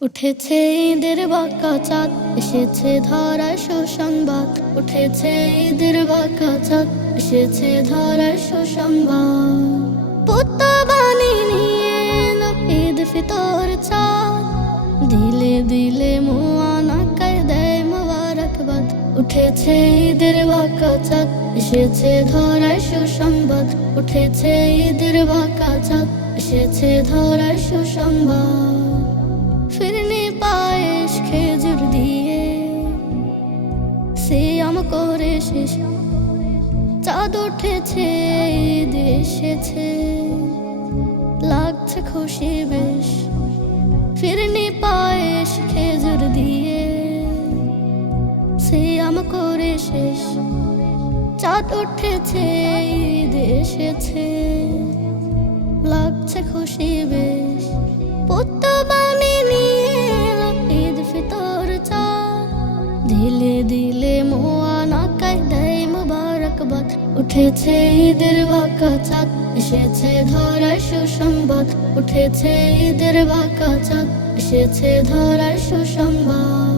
উঠেছে ঈদের বাঁকা চাঁদ, এসেছে ধরার সুসংবাদ। উঠেছে ঈদের বাঁকা চাঁদ, এসেছে ধরার সুসংবাদ। পোতা বাণী নিয়ে ঈদ ফিতর চাঁদ। দিলে দিলে মোয়ানা কায় দেয় মোবারকবাদ। উঠেছে ঈদের বাঁকা চাঁদ, এসেছে ধরার সুসংবাদ। উঠেছে ঈদের বাঁকা চাঁদ, এসেছে ধরার সুসংবাদ। ফিরনি পায়েস খেজুর দিয়ে। সে আম করে শেষ চাঁদ উঠেছে, ঈদ এসেছে। লাগছে খুশি বেশ, ফিরনি পায়েস খেজুর দিয়ে। সে আম করে শেষ চাঁদ উঠেছে, ঈদ এসেছে। লাগছে খুশি বেশ দিলে মোয়ানা কায় দেয় মুবারকবাদ উঠেছে ঈদের বাঁকা চাঁদ এসেছে ধরার সুসংবাদ। উঠেছে ঈদের বাঁকা চাঁদ এসেছে ধরার সুসংবাদ।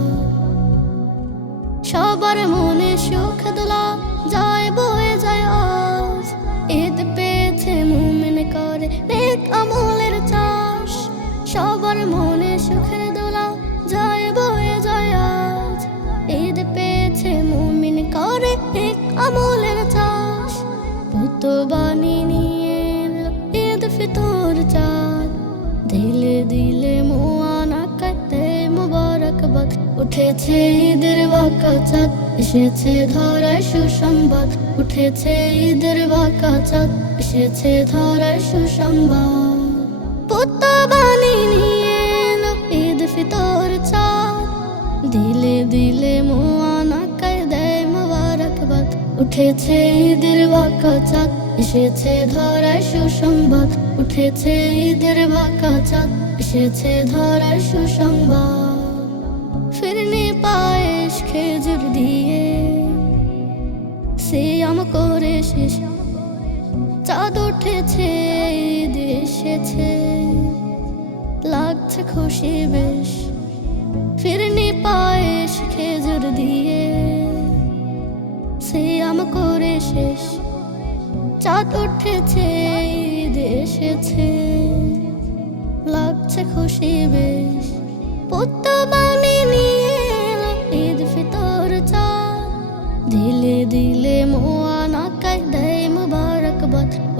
সবার মনে সুখ দোলা, যায় বয়ে যায় আজ। ঈদ পেয়েছে মুমিন করে, নেক আমলের চাষ। সবার মনে সুখের উঠেছে ঈদের বাঁকা চাঁদ এসেছে ধরার সুসংবাদ। উঠেছে ঈদের বাঁকা চাঁদ এসেছে ধরার সুসংবাদ। নিয়ে ঈদ ফিতর চাঁদ। দিলে দিলে মোয়ানা কায় দেয় মুবারকবাদ। উঠেছে ঈদের বাঁকা চাঁদ এসেছে ধরার সুসংবাদ। উঠেছে ঈদের বাঁকা চাঁদ এসেছে ধরার সুসংবাদ। সে আম করে শেষ। চাঁদ উঠেছে এসেছে। লাগছে খুশি বেশ। ফিরনি পায়েস খেজুর দিয়ে। সে আম করে শেষ। চাঁদ উঠেছে এসেছে। লাগছে খুশি বেশ।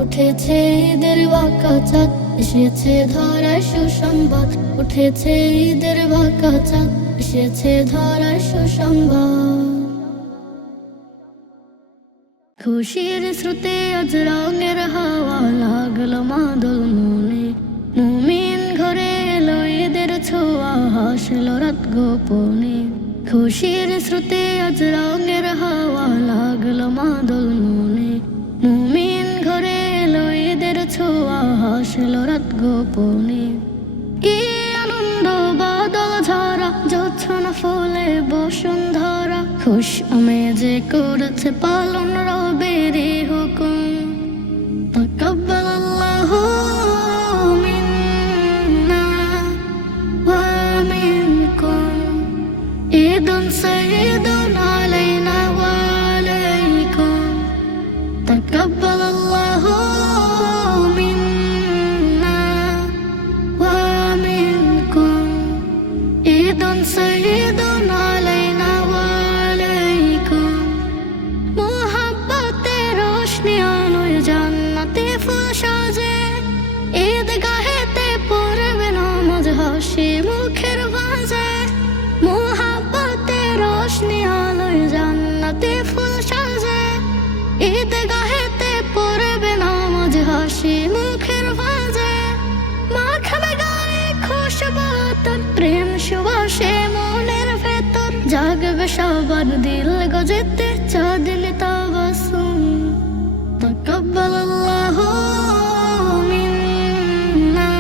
উঠেছে ঈদের বাঁকা চাঁদ এসেছে ধরার সুসংবাদ। উঠেছে ঈদের বাঁকা চাঁদ এসেছে ধরা সুসংবাদ। খুশির স্রোতে আজ রঙের হাওয়া, লাগল মাদল মনে। মুমিন ঘরে এলো ঈদের ছোঁয়া, হাসলো রাত গোপনে। খুশির স্রোতে আজ রঙের হাওয়া, লাগল মাদল মনে। গোপনে। কি আনন্দ বাদল ঝরা জোছনা ফুলে বসুন্ধরা। খুশ আমেজে করেছে পালন রবের হুকুম। ঈদ গাহেতে পড়বে নামাজ হাসি মুখের ভাজে মাখাবে গায়ে খুশবু তোর প্রেম সুবাসে মনের ভেতর জাগবে সবার দিল গজেতে চাঁদিন তাবাসুম تقبل الله منا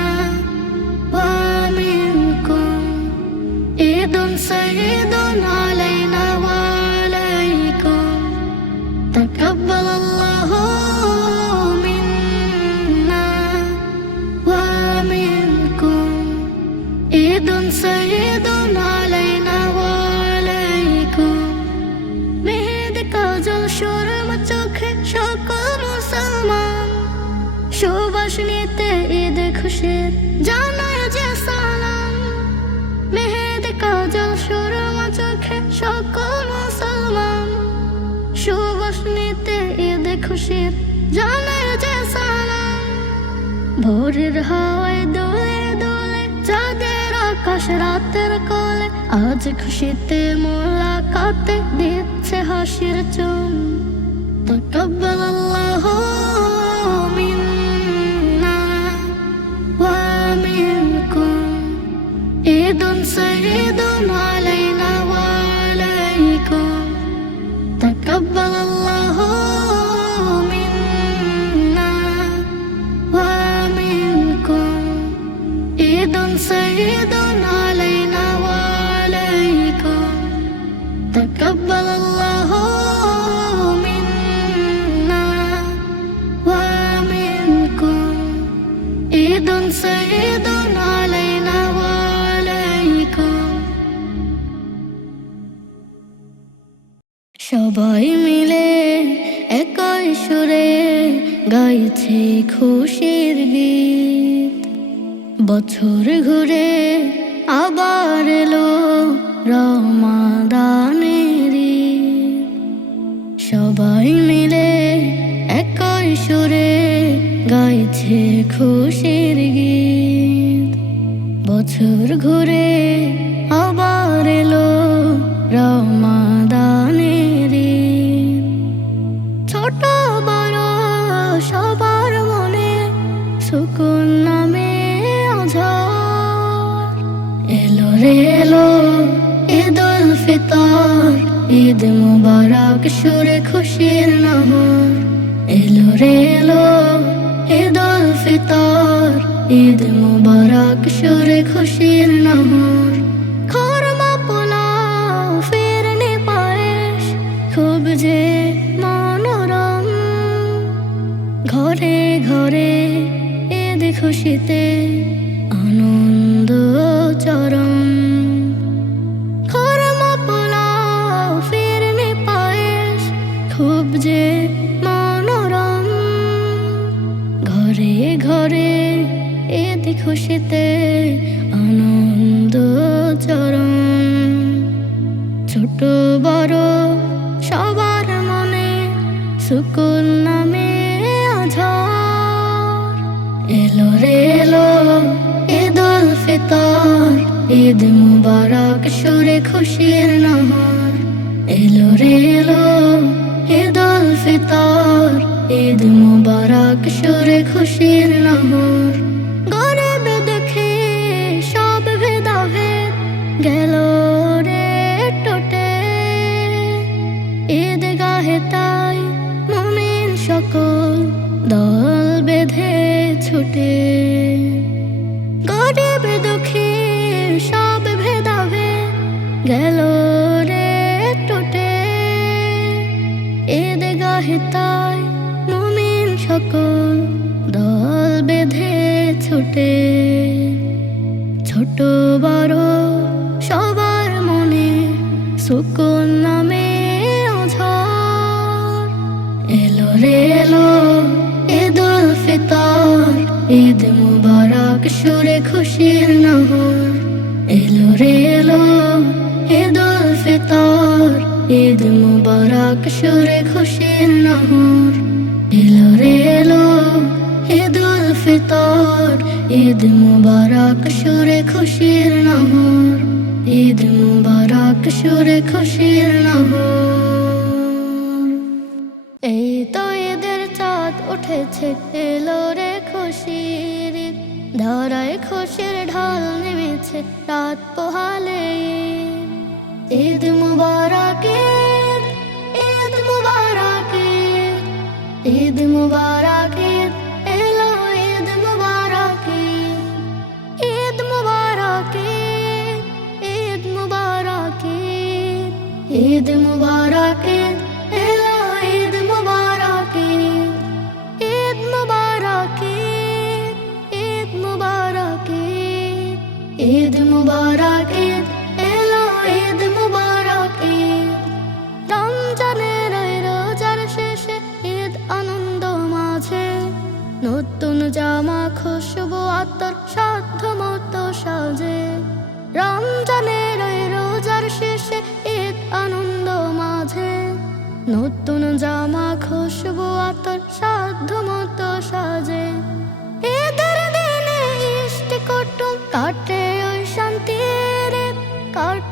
মুসলমান সুবাস নিতে ঈদ খুশির জানায় যে সালাম। মেহেদ কাজল সুরমা চোখে সকল মুসলমান। সুবাস নিতে ঈদ খুশির জানায় যে সালাম। ভোরের হাওয়ায় দোলে দোলে, চাঁদের আকাশ রাতের কোলে, আজ খুশিতে মোলাকাতে দিচ্ছে হাসির চুম। তকব্বাল Oh. সবাই মিলে একই সুরে গাইছে খুশির গীত। বছর ঘুরে আবার এলো রমাদানের সবাই মিলে একই সুরে গাইছে খুশির গীত। বছর ঘুরে ঈদ মুবারক, সুরে খুশির নহর। এলো রে এলো ঈদ ফিতর। ঈদ মুবারক, সুরে খুশির নহর। এলো রে এলো ঈদ উল ফিতর, ঈদ মুবারক, সুরে খুশির নহর। এলো রে এলো ঈদ উল ফিতর, ঈদ মুবারক, সুরে খুশির নহর। মুবারক সুরে নহর, এলো রে এলো ঈদ উল ফিতর ঈদ মুবারক সুরে খুশির নহর, ঈদ মুবারক সুরে খুশির নহর এই তো ঈদের চাঁদ উঠেছে, এলো রে খুশির। ধরায় খুশির ঢাল নেমেছে, রাত পোহালে ঈদ। আসে এক আনন্দ মাঝে। নতুন জামা, খুশবু আতর সাধ্য মতো সাজে। এদের দিনে ইষ্ট কটুম কাটে ওই শান্তির কাট